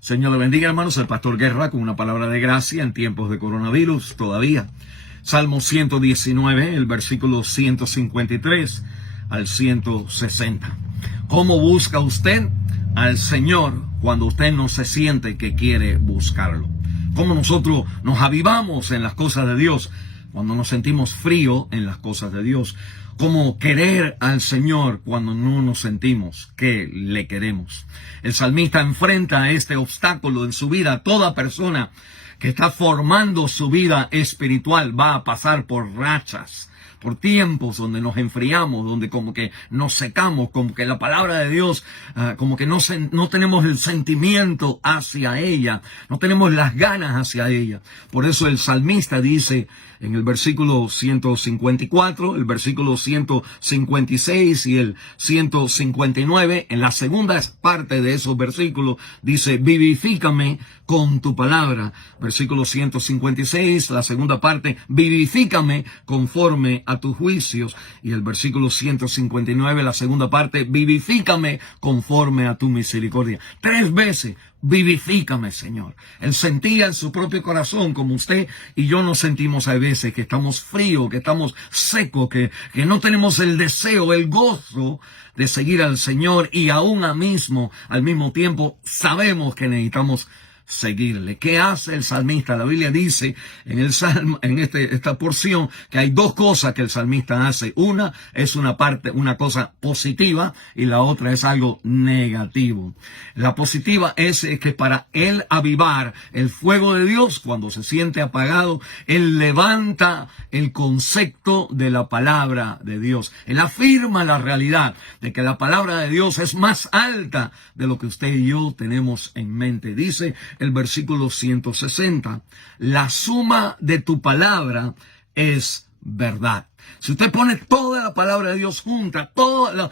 Señor le bendiga, hermanos. El pastor Guerra con una palabra de gracia en tiempos de coronavirus todavía. Salmo 119, el versículo 153 al 160. ¿Cómo busca usted al Señor cuando usted no se siente que quiere buscarlo? ¿Cómo nosotros nos avivamos en las cosas de Dios cuando nos sentimos frío en las cosas de Dios? ¿Cómo querer al Señor cuando no nos sentimos que le queremos? El salmista enfrenta a este obstáculo en su vida. Toda persona que está formando su vida espiritual va a pasar por rachas, por tiempos donde nos enfriamos, donde como que nos secamos, como que la palabra de Dios, como que no tenemos el sentimiento hacia ella, no tenemos las ganas hacia ella. Por eso el salmista dice en el versículo 154, el versículo 156 y el 159, en la segunda parte de esos versículos dice: vivifícame con tu palabra. Versículo 156, la segunda parte: vivifícame conforme a tus juicios. Y el versículo 159, la segunda parte: vivifícame conforme a tu misericordia. 3 veces: vivifícame, Señor. Él sentía en su propio corazón, como usted y yo nos sentimos a veces, que estamos fríos, que estamos secos, que no tenemos el deseo, el gozo de seguir al Señor, y aún al mismo tiempo sabemos que necesitamos seguirle. ¿Qué hace el salmista? La Biblia dice en el salmo, en esta porción, que hay 2 cosas que el salmista hace. Una es una cosa positiva, y la otra es algo negativo. La positiva es que para él avivar el fuego de Dios, cuando se siente apagado, él levanta el concepto de la palabra de Dios. Él afirma la realidad de que la palabra de Dios es más alta de lo que usted y yo tenemos en mente. Dice el versículo 160, la suma de tu palabra es verdad. Si usted pone toda la palabra de Dios junta, toda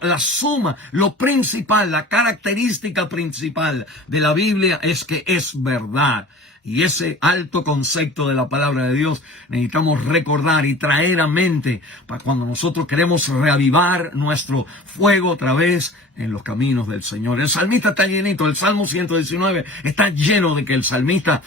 la suma, lo principal, la característica principal de la Biblia es que es verdad. Y ese alto concepto de la palabra de Dios necesitamos recordar y traer a mente para cuando nosotros queremos reavivar nuestro fuego otra vez en los caminos del Señor. El salmista está llenito, el Salmo 119 está lleno de que el salmista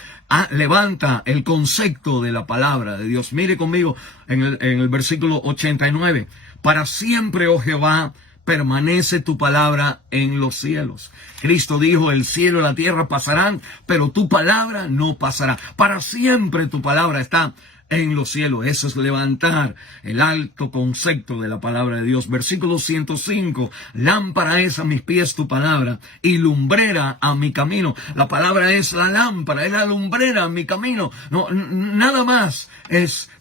levanta el concepto de la palabra de Dios. Mire conmigo en el versículo 89. Para siempre, oh Jehová, permanece tu palabra en los cielos. Cristo dijo: el cielo y la tierra pasarán, pero tu palabra no pasará. Para siempre tu palabra está en los cielos. Eso es levantar el alto concepto de la palabra de Dios. Versículo 105, lámpara es a mis pies tu palabra y lumbrera a mi camino. La palabra es la lámpara, es la lumbrera a mi camino. No, nada más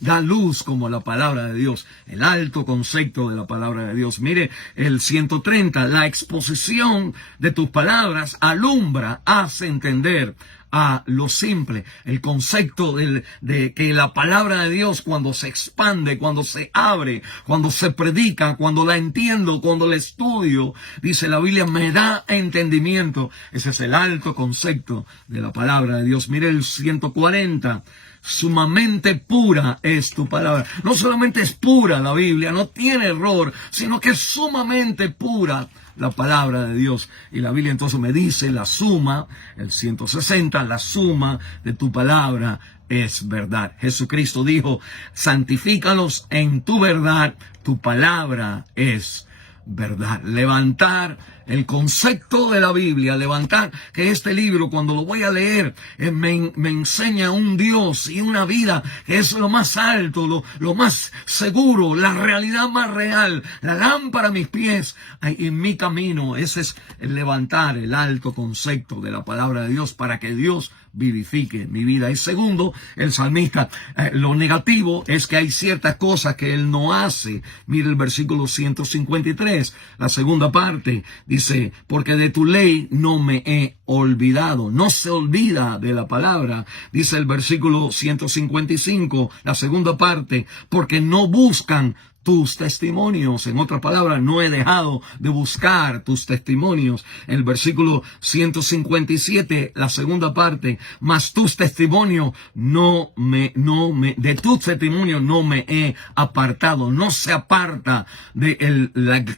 da luz como la palabra de Dios. El alto concepto de la palabra de Dios. Mire el 130, la exposición de tus palabras alumbra, hace entender a lo simple. El concepto de que la palabra de Dios, cuando se expande, cuando se abre, cuando se predica, cuando la entiendo, cuando la estudio, dice la Biblia, me da entendimiento. Ese es el alto concepto de la palabra de Dios. Mire el 140. Sumamente pura es tu palabra. No solamente es pura la Biblia, no tiene error, sino que es sumamente pura la palabra de Dios. Y la Biblia entonces me dice la suma, el 160, la suma de tu palabra es verdad. Jesucristo dijo: santifícalos en tu verdad, tu palabra es verdad. Levantar el concepto de la Biblia, levantar que este libro, cuando lo voy a leer, me enseña un Dios y una vida que es lo más alto, lo más seguro, la realidad más real, la lámpara a mis pies y en mi camino. Ese es el levantar el alto concepto de la palabra de Dios para que Dios vivifique mi vida. Y segundo, el salmista, lo negativo es que hay ciertas cosas que él no hace. Mire el versículo 153, la segunda parte, dice: porque de tu ley no me he olvidado. No se olvida de la palabra. Dice el versículo 155, la segunda parte: porque no buscan tus testimonios. En otras palabras, no he dejado de buscar tus testimonios. En el versículo 157, la segunda parte, mas tus testimonios de tus testimonios no me he apartado. No se aparta del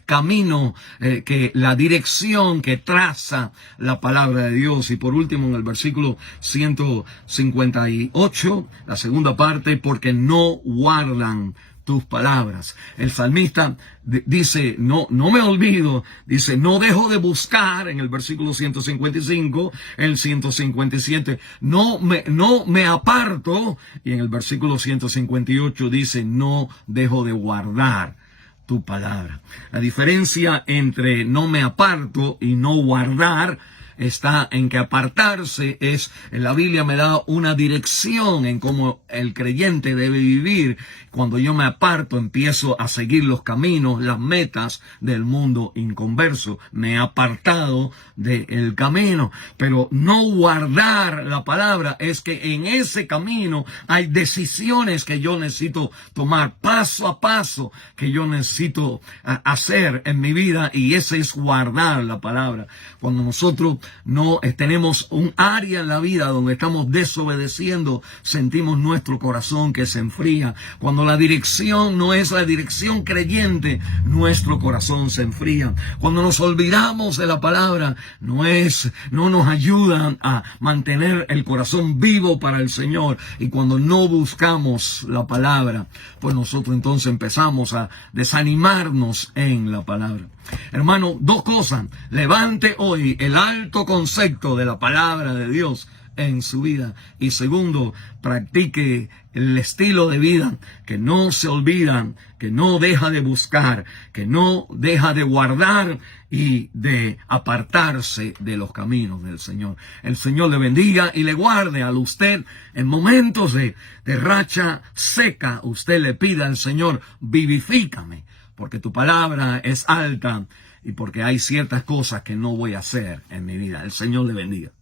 camino, la dirección que traza la palabra de Dios. Y por último, en el versículo 158, la segunda parte, porque no guardan tus palabras. El salmista dice, no me olvido, dice, no dejo de buscar, en el versículo 155, el 157, no me aparto, y en el versículo 158 dice, no dejo de guardar tu palabra. La diferencia entre no me aparto y no guardar está en que apartarse es, en la Biblia me da una dirección en cómo el creyente debe vivir. Cuando yo me aparto, empiezo a seguir los caminos, las metas del mundo inconverso. Me he apartado del camino. Pero no guardar la palabra es que en ese camino hay decisiones que yo necesito tomar paso a paso, que yo necesito hacer en mi vida, y ese es guardar la palabra. Cuando nosotros no tenemos un área en la vida donde estamos desobedeciendo, sentimos nuestro corazón que se enfría. Cuando la dirección no es la dirección creyente, nuestro corazón se enfría. Cuando nos olvidamos de la palabra, no nos ayudan a mantener el corazón vivo para el Señor. Y cuando no buscamos la palabra, pues nosotros entonces empezamos a desanimarnos en la palabra. Hermano, dos cosas. Levante hoy el alto concepto de la palabra de Dios en su vida. Y segundo, practique el estilo de vida que no se olvidan, que no deja de buscar, que no deja de guardar y de apartarse de los caminos del Señor. El Señor le bendiga y le guarde a usted en momentos de racha seca. Usted le pida al Señor, vivifícame, porque tu palabra es alta y porque hay ciertas cosas que no voy a hacer en mi vida. El Señor le bendiga.